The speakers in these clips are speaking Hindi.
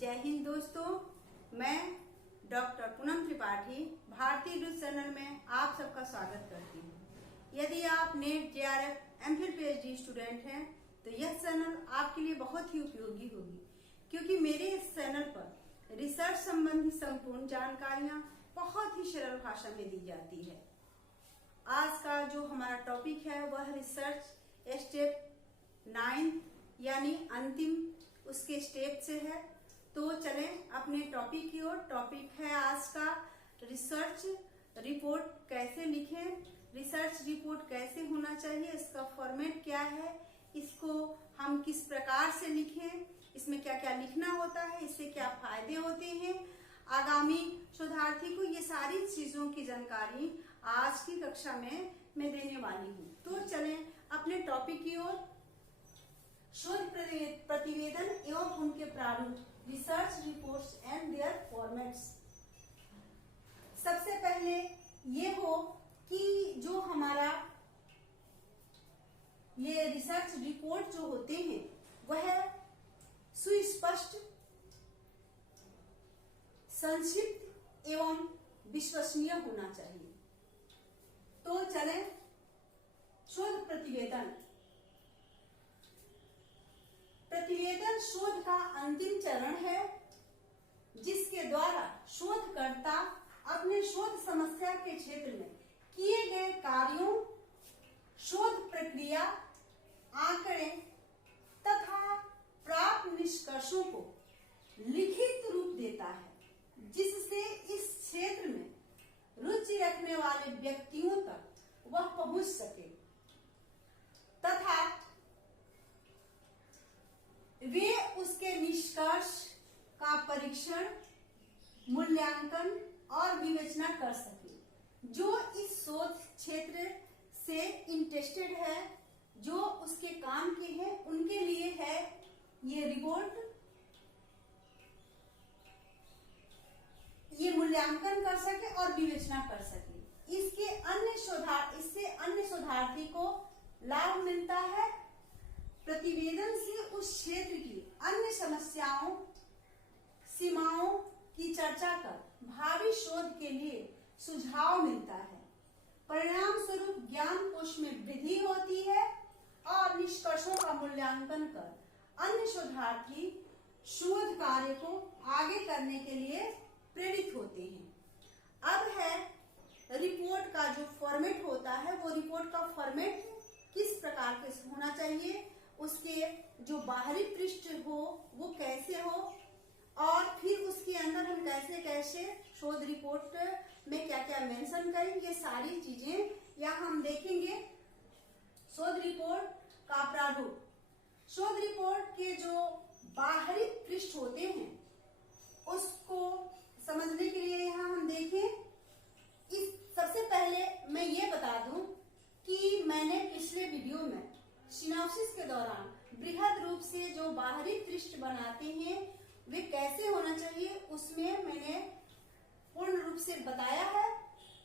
जय हिंद दोस्तों, मैं डॉक्टर पूनम त्रिपाठी भारतीय न्यूज चैनल में आप सबका स्वागत करती हूँ। यदि आप net JRF MPhil PhD student हैं तो यह चैनल आपके लिए बहुत ही उपयोगी होगी, क्योंकि मेरे इस चैनल पर रिसर्च संबंधी संपूर्ण जानकारियां बहुत ही सरल भाषा में दी जाती है। आज का जो हमारा टॉपिक है वह रिसर्च स्टेप 9 यानी अंतिम उसके स्टेप से है। तो चलें अपने टॉपिक की ओर। टॉपिक है आज का रिसर्च रिपोर्ट कैसे लिखें, रिसर्च रिपोर्ट कैसे होना चाहिए, इसका फॉर्मेट क्या है, इसको हम किस प्रकार से लिखें, इसमें क्या क्या लिखना होता है, इससे क्या फायदे होते हैं आगामी शोधार्थी को, ये सारी चीजों की जानकारी आज की कक्षा में मैं देने वाली हूँ। तो चलें अपने टॉपिक की ओर। शोध प्रतिवेदन एवं उनके प्रारूप, research reports and their formats. सबसे पहले ये हो कि जो हमारा ये रिसर्च रिपोर्ट जो होते हैं वह सुस्पष्ट, संक्षिप्त एवं विश्वसनीय होना चाहिए। तो चलें शोध प्रतिवेदन। प्रतिवेदन शोध का अंतिम चरण है, जिसके द्वारा शोधकर्ता अपने शोध समस्या के क्षेत्र में किए गए कार्यों, शोध प्रक्रिया, आंकड़े तथा प्राप्त निष्कर्षों को लिखित रूप देता है, जिससे इस क्षेत्र में रुचि रखने वाले व्यक्तियों तक वह पहुंच सके तथा वे उसके निष्कर्ष का परीक्षण, मूल्यांकन और विवेचना कर सके। जो इस शोध क्षेत्र से इंटरेस्टेड है, जो उसके काम के हैं, उनके लिए है ये रिपोर्ट। ये मूल्यांकन कर सके और विवेचना कर सके। इससे अन्य शोधार्थी को लाभ मिलता है। प्रतिवेदन से उस क्षेत्र की अन्य समस्याओं, सीमाओं की चर्चा कर भावी शोध के लिए सुझाव मिलता है। परिणाम स्वरूप ज्ञान कोश में वृद्धि होती है और निष्कर्षों का मूल्यांकन कर अन्य शोधार्थी शोध कार्य को आगे करने के लिए प्रेरित होते हैं। अब है रिपोर्ट का जो फॉर्मेट होता है, वो रिपोर्ट का फॉर्मेट किस प्रकार के होना चाहिए, उसके जो बाहरी पृष्ठ हो वो कैसे हो, और फिर उसके अंदर हम कैसे कैसे शोध रिपोर्ट में क्या क्या मेंशन करें, ये सारी चीजें यहाँ हम देखेंगे। शोध रिपोर्ट का प्रारूप। शोध रिपोर्ट के जो बाहरी पृष्ठ होते हैं उसको समझने के लिए यहाँ हम देखें। सबसे पहले मैं ये बता दूं कि मैंने पिछले वीडियो में सिनॉप्सिस के दौरान बृहद रूप से जो बाहरी पृष्ठ बनाते हैं वे कैसे होना चाहिए, उसमें मैंने पूर्ण रूप से बताया है।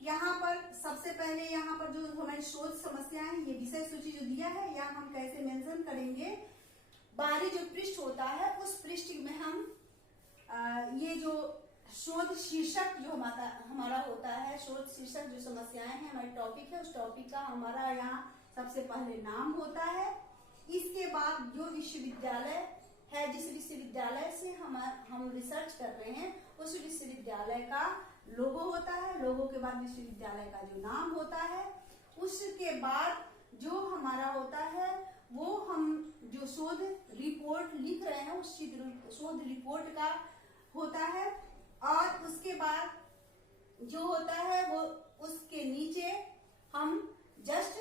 यहाँ पर सबसे पहले यहाँ पर जो हमारी शोध समस्या है, ये विषय सूची जो दिया है, यहाँ हम कैसे मेंशन करेंगे। बाहरी जो पृष्ठ होता है उस पृष्ठ में हम ये जो शोध शीर्षक जो हमारा होता है, शोध शीर्षक जो समस्याएं हैं, हमारे टॉपिक है, उस टॉपिक का हमारा यहाँ सबसे पहले नाम होता है। इसके बाद जो विश्वविद्यालय है, जिस विश्वविद्यालय से हम रिसर्च कर रहे हैं, उस विश्वविद्यालय का लोगो होता है। लोगो के बाद विश्वविद्यालय का जो नाम होता है, उसके बाद जो हमारा होता है वो हम जो शोध रिपोर्ट लिख रहे हैं उस शोध रिपोर्ट का होता है। और उसके बाद जो होता है वो उसके नीचे हम जस्ट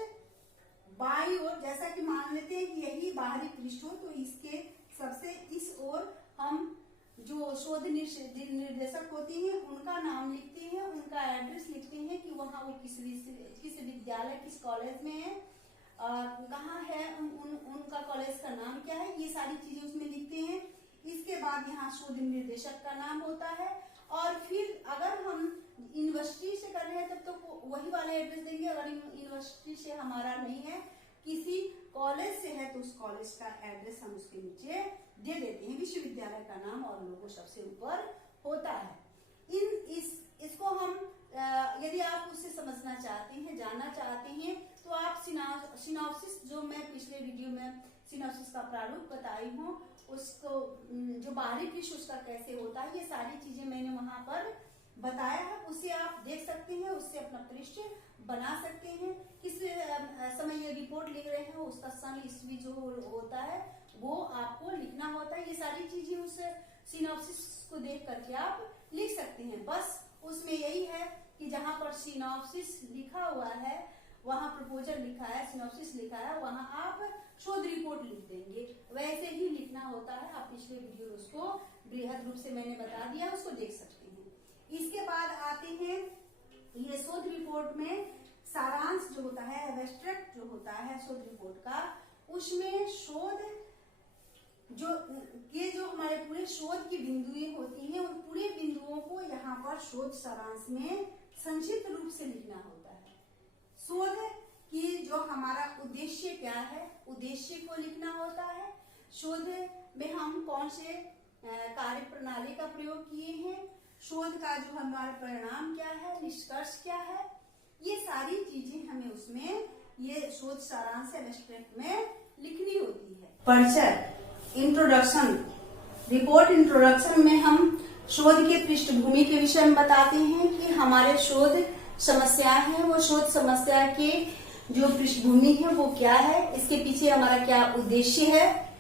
बाई ओर, जैसा कि मान लेते हैं कि यही बाहरी पृष्ठ हो, तो इसके सबसे इस ओर हम जो शोध निर्देशक होती हैं उनका नाम लिखते हैं, उनका एड्रेस लिखते हैं कि वहाँ वो किस विद्यालय, किस कॉलेज में है, कहाँ है, उनका कॉलेज का नाम क्या है, ये सारी चीजें उसमें लिखते हैं। इसके बाद यहाँ शोध निर्देशक का नाम होता है। और फिर अगर हम यूनिवर्सिटी से कर रहे हैं तब तो वही वाला एड्रेस देंगे। अगर यूनिवर्सिटी से हमारा नहीं है, किसी कॉलेज से है, तो उस कॉलेज का एड्रेस हम उसके नीचे दे देते हैं, विश्वविद्यालय का नाम और लोगो सबसे ऊपर होता है। इसको हम यदि आप उससे समझना चाहते हैं, जानना चाहते हैं, तो आप सिनॉप्सिस, जो मैं पिछले वीडियो में सिनॉप्सिस का प्रारूप बताई हूँ, उसको जो बाहरी पृष्ठ उसका कैसे होता है, ये सारी चीजें मैंने वहां पर बताया है, उसे आप देख सकते हैं, उससे अपना पृष्ठ बना सकते हैं। किस समय ये रिपोर्ट लिख रहे हैं उसका सन ईस्वी जो होता है वो आपको लिखना होता है। ये सारी चीजें उस सिनॉप्सिस को देख करके आप लिख सकते हैं। बस उसमें यही है कि जहां पर सिनॉप्सिस लिखा हुआ है, वहां प्रपोजल लिखा है, सिनॉप्सिस लिखा है, वहां आप शोध रिपोर्ट लिख देंगे। वैसे ही लिखना होता है। आप पिछले वीडियो में उसको बृहद रूप से मैंने बता दिया, उसको देख सकते हैं। इसके बाद आते हैं ये शोध रिपोर्ट में सारांश जो होता है, एब्स्ट्रैक्ट जो होता है शोध रिपोर्ट का, उसमें शोध जो हमारे पूरे शोध की बिंदुएं होती हैं, उन पूरे बिंदुओं को यहाँ पर शोध सारांश में संक्षिप्त रूप से लिखना होता है। शोध की जो हमारा उद्देश्य क्या है, उद्देश्य को लिखना होता है। शोध में हम कौन से कार्य प्रणाली का प्रयोग किए हैं, शोध का जो हमारा परिणाम क्या है, निष्कर्ष क्या है, ये सारी चीजें हमें उसमें ये शोध सारांश एब्स्ट्रैक्ट में लिखनी होती है। परिचय, इंट्रोडक्शन, रिपोर्ट इंट्रोडक्शन में हम शोध के पृष्ठभूमि के विषय में बताते हैं कि हमारे शोध समस्या है, वो शोध समस्या के जो पृष्ठभूमि है वो क्या है, इसके पीछे हमारा क्या उद्देश्य है,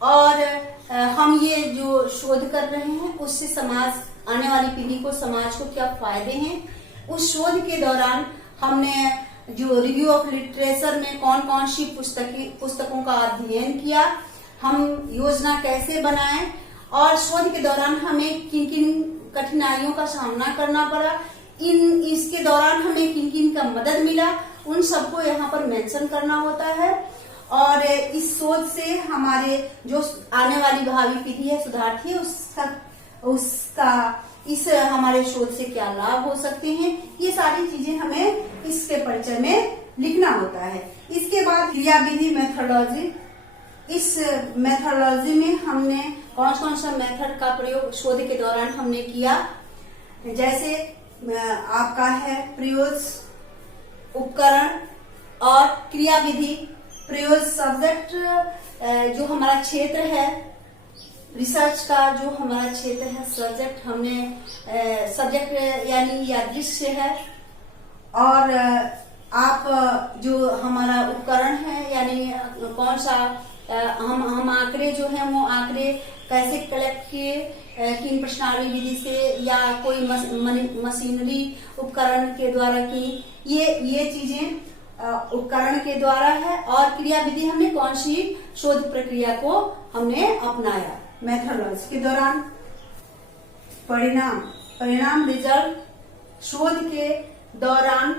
और हम ये जो शोध कर रहे हैं उससे समाज, आने वाली पीढ़ी को, समाज को क्या फायदे हैं। उस शोध के दौरान हमने जो रिव्यू ऑफ लिटरेचर में कौन कौन सी पुस्तकों का अध्ययन किया, हम योजना कैसे बनाएं, और शोध के दौरान हमें किन किन कठिनाइयों का सामना करना पड़ा, इसके दौरान हमें किन किन का मदद मिला, उन सबको यहाँ पर मेंशन करना होता है। और इस शोध से हमारे जो आने वाली भावी पीढ़ी है, सुधार्थी है, उसका इस हमारे शोध से क्या लाभ हो सकते हैं, ये सारी चीजें हमें इसके परिचय में लिखना होता है। इसके बाद क्रियाविधि मेथोडोलॉजी, इस मेथोडोलॉजी में हमने कौन कौन सा मेथड का प्रयोग शोध के दौरान हमने किया, जैसे आपका है प्रयोग, उपकरण और क्रियाविधि। प्रयोग सब्जेक्ट, जो हमारा क्षेत्र है रिसर्च का, जो हमारा क्षेत्र है सब्जेक्ट, हमने सब्जेक्ट यानी या दृश्य है, और आप जो हमारा उपकरण है यानी कौन सा हम आंकड़े जो है वो आंकड़े कैसे कलेक्ट किए, किन प्रश्नावली विधि से या कोई मशीनरी उपकरण के द्वारा की, ये चीजें उपकरण के द्वारा है। और क्रियाविधि हमने कौन सी शोध प्रक्रिया को हमने अपनाया। मेथोडोलॉजी के दौरान परिणाम रिजल्ट, शोध के दौरान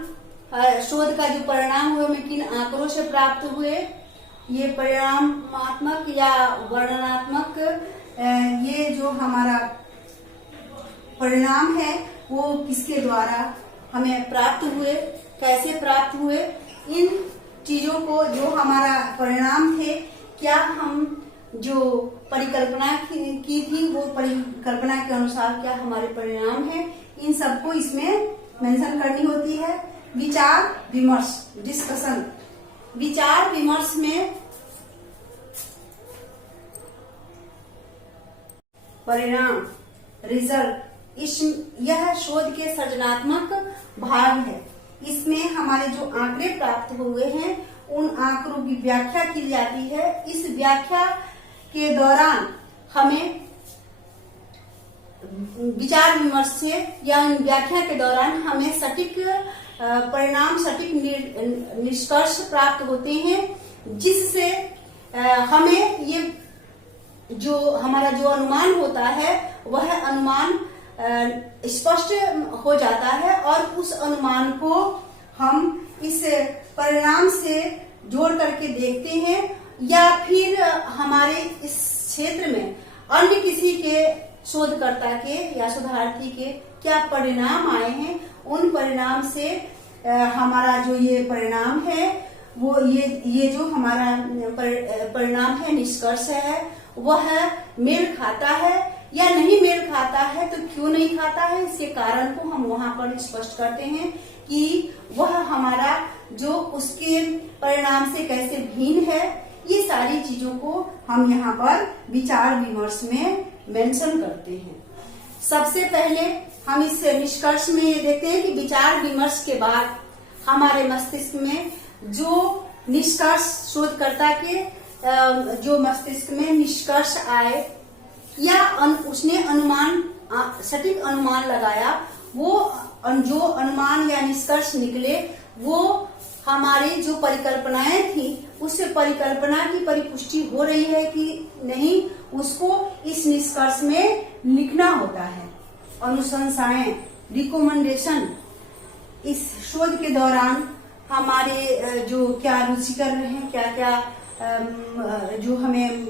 शोध का जो परिणाम हुए में किन आंकड़ों से प्राप्त हुए, ये परिणामात्मक या वर्णनात्मक, ये जो हमारा परिणाम है वो किसके द्वारा हमें प्राप्त हुए, कैसे प्राप्त हुए, इन चीजों को, जो हमारा परिणाम थे, क्या हम जो परिकल्पना की थी वो परिकल्पना के अनुसार क्या हमारे परिणाम है, इन सबको इसमें मेंशन करनी होती है। विचार विमर्श, डिस्कशन, विचार विमर्श में परिणाम रिजल्ट, यह शोध के सृजनात्मक भाग है। इसमें हमारे जो आंकड़े प्राप्त हुए हैं उन आंकड़ों की व्याख्या की जाती है। इस व्याख्या के दौरान हमें विचार विमर्श से या व्याख्या के दौरान हमें सटीक परिणाम, सटीक निष्कर्ष प्राप्त होते हैं, जिससे हमें ये जो हमारा जो अनुमान होता है वह अनुमान स्पष्ट हो जाता है, और उस अनुमान को हम इस परिणाम से जोड़ करके देखते हैं, या फिर हमारे इस क्षेत्र में अन्य किसी के शोधकर्ता के या शोधार्थी के क्या परिणाम आए हैं, उन परिणाम से हमारा जो ये परिणाम है वो ये जो हमारा परिणाम है, निष्कर्ष है, वह मेल खाता है या नहीं मेल खाता है, तो क्यों नहीं खाता है, इसके कारण को हम वहां पर स्पष्ट करते हैं कि वह हमारा जो उसके परिणाम से कैसे भिन्न है। ये सारी चीजों को हम यहाँ पर विचार विमर्श में मेंशन करते हैं। सबसे पहले हम इस निष्कर्ष में ये देखते हैं कि विचार विमर्श के बाद हमारे मस्तिष्क में जो निष्कर्ष शोधकर्ता के जो मस्तिष्क में निष्कर्ष आए या उसने अनुमान सटीक अनुमान लगाया, वो जो अनुमान या निष्कर्ष निकले वो हमारी जो परिकल्पनाएं थी उससे परिकल्पना की परिपुष्टि हो रही है कि नहीं, उसको इस निष्कर्ष में लिखना होता है। अनुशंसाएं, रिकमेंडेशन, इस शोध के दौरान हमारे जो क्या रुचि कर रहे हैं, क्या क्या जो हमें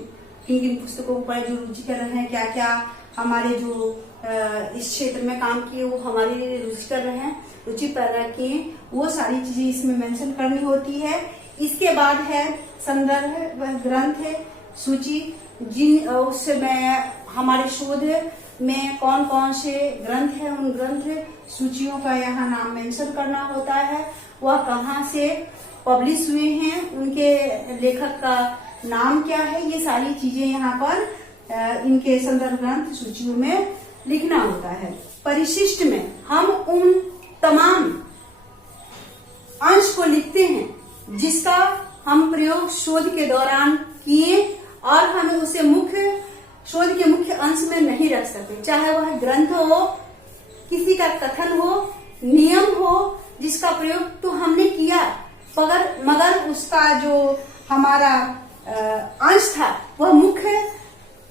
किन किन पुस्तकों पर जो रुचि कर रहे हैं, क्या क्या हमारे जो इस क्षेत्र में काम किए वो हमारे लिए रुचि कर रहे हैं, रुचि पैदा किए, वो सारी चीजें इसमें मेंशन करनी होती है। इसके बाद है संदर्भ ग्रंथ है, सूची, जिन उससे मैं हमारे शोध में कौन कौन से ग्रंथ है, उन ग्रंथ सूचियों का यहाँ नाम मेंशन करना होता है। वह कहाँ से पब्लिश हुए हैं, उनके लेखक का नाम क्या है, ये सारी चीजें यहाँ पर इनके संदर्भ ग्रंथ सूचियों में लिखना होता है। परिशिष्ट में हम उन तमाम अंश को लिखते हैं जिसका हम प्रयोग शोध के दौरान किए और हमें उसे मुख्य शोध के मुख्य अंश में नहीं रख सकते, चाहे वह ग्रंथ हो, किसी का कथन हो, नियम हो जिसका प्रयोग तो हमने किया, मगर उसका जो हमारा अंश था वह मुख्य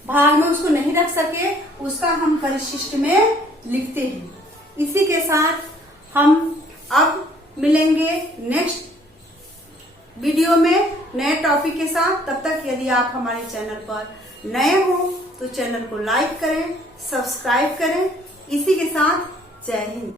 भाग में उसको नहीं रख सके, उसका हम परिशिष्ट में लिखते हैं। इसी के साथ हम अब मिलेंगे नेक्स्ट वीडियो में नए टॉपिक के साथ। तब तक यदि आप हमारे चैनल पर नए हो तो चैनल को लाइक करें, सब्सक्राइब करें। इसी के साथ जय हिंद।